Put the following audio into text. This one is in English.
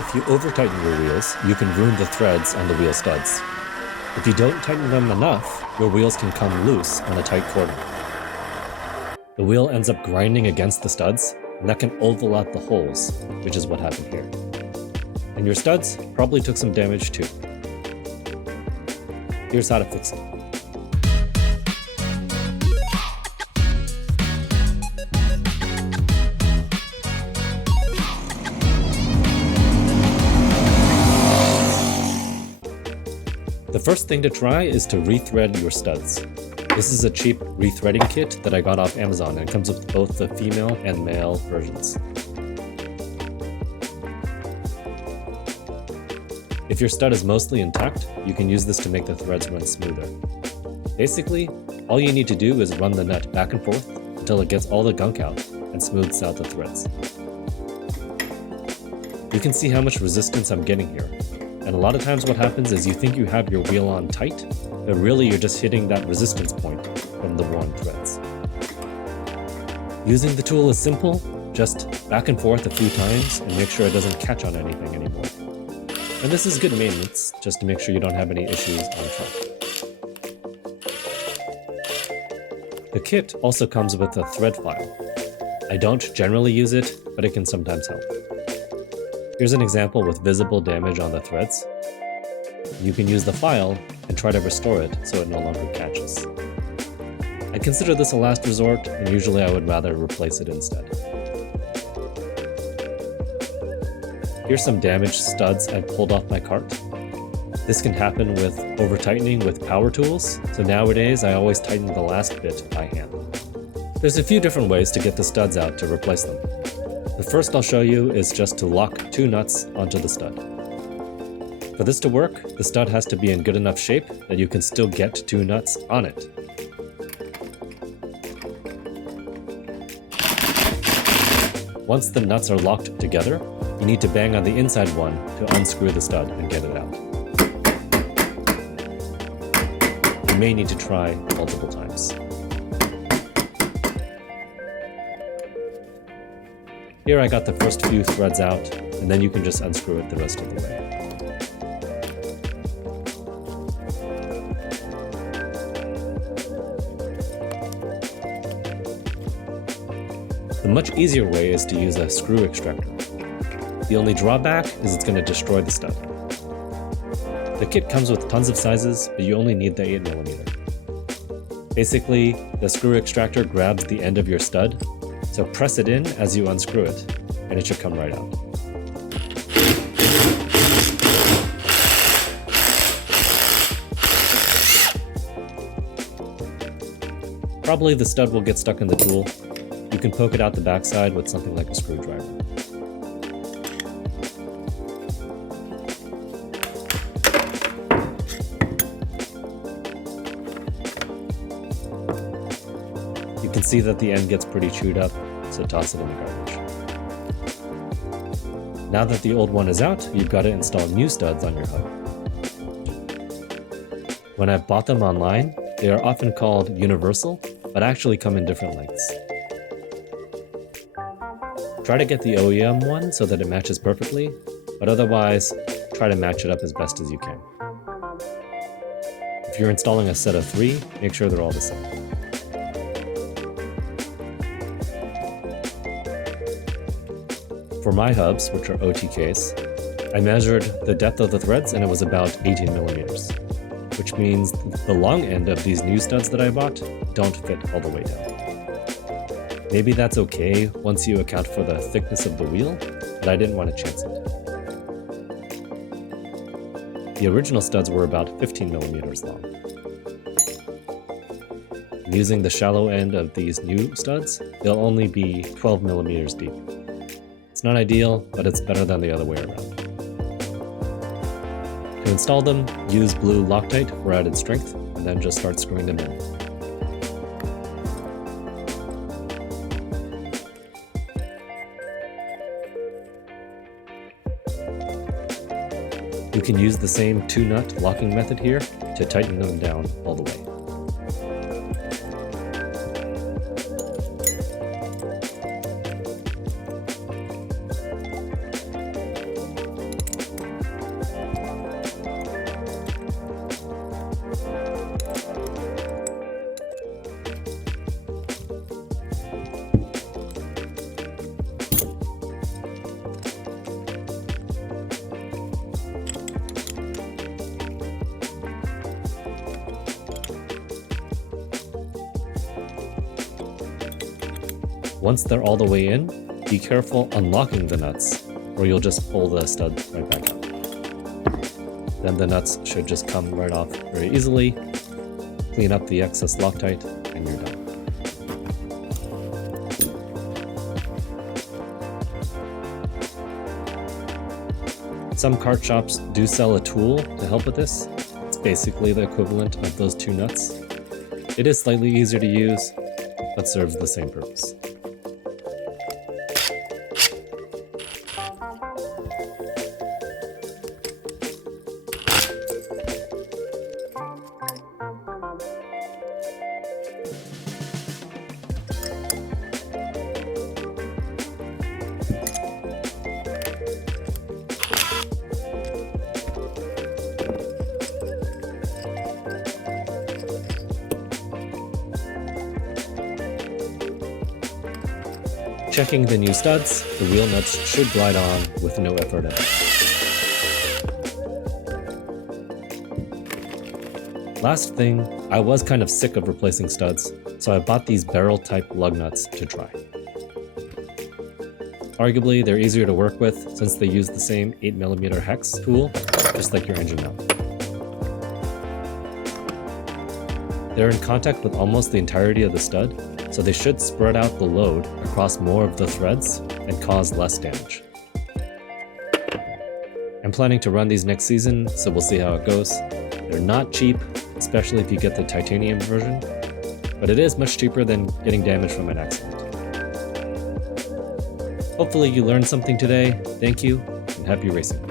If you over-tighten your wheels, you can ruin the threads on the wheel studs. If you don't tighten them enough, your wheels can come loose on a tight corner. The wheel ends up grinding against the studs, and that can overlap the holes, which is what happened here. And your studs probably took some damage too. Here's how to fix it. The first thing to try is to rethread your studs. This is a cheap rethreading kit that I got off Amazon and it comes with both the female and male versions. If your stud is mostly intact, you can use this to make the threads run smoother. Basically, all you need to do is run the nut back and forth until it gets all the gunk out and smooths out the threads. You can see how much resistance I'm getting here. And a lot of times what happens is you think you have your wheel on tight, but really you're just hitting that resistance point from the worn threads. Using the tool is simple, just back and forth a few times and make sure it doesn't catch on anything anymore. And this is good maintenance, just to make sure you don't have any issues on track. The kit also comes with a thread file. I don't generally use it, but it can sometimes help. Here's an example with visible damage on the threads. You can use the file and try to restore it so it no longer catches. I consider this a last resort, and usually I would rather replace it instead. Here's some damaged studs I pulled off my kart. This can happen with over-tightening with power tools, so nowadays I always tighten the last bit by hand. There's a few different ways to get the studs out to replace them. The first I'll show you is just to lock two nuts onto the stud. For this to work, the stud has to be in good enough shape that you can still get two nuts on it. Once the nuts are locked together, you need to bang on the inside one to unscrew the stud and get it out. You may need to try multiple times. Here I got the first few threads out, and then you can just unscrew it the rest of the way. The much easier way is to use a screw extractor. The only drawback is it's going to destroy the stud. The kit comes with tons of sizes, but you only need the 8mm. Basically, the screw extractor grabs the end of your stud, so press it in as you unscrew it, and it should come right out. Probably the stud will get stuck in the tool. You can poke it out the backside with something like a screwdriver. You can see that the end gets pretty chewed up, so toss it in the garbage. Now that the old one is out, you've got to install new studs on your hub. When I've bought them online, they are often called universal, but actually come in different lengths. Try to get the OEM one so that it matches perfectly, but otherwise, try to match it up as best as you can. If you're installing a set of 3, make sure they're all the same. For my hubs, which are OTKs, I measured the depth of the threads and it was about 18mm, which means the long end of these new studs that I bought don't fit all the way down. Maybe that's okay once you account for the thickness of the wheel, but I didn't want to chance it. The original studs were about 15mm long. Using the shallow end of these new studs, they'll only be 12mm deep. It's not ideal, but it's better than the other way around. To install them, use blue Loctite for added strength, and then just start screwing them in. You can use the same 2-nut locking method here to tighten them down all the way. Once they're all the way in, be careful unlocking the nuts, or you'll just pull the stud right back out. Then the nuts should just come right off very easily. Clean up the excess Loctite, and you're done. Some kart shops do sell a tool to help with this. It's basically the equivalent of those two nuts. It is slightly easier to use, but serves the same purpose. Checking the new studs, the wheel nuts should glide on with no effort at all. Last thing, I was kind of sick of replacing studs, so I bought these barrel-type lug nuts to try. Arguably, they're easier to work with since they use the same 8mm hex tool, just like your engine mount. They're in contact with almost the entirety of the stud, so they should spread out the load across more of the threads and cause less damage. I'm planning to run these next season, so we'll see how it goes. They're not cheap, especially if you get the titanium version, but it is much cheaper than getting damage from an accident. Hopefully you learned something today. Thank you, and happy racing.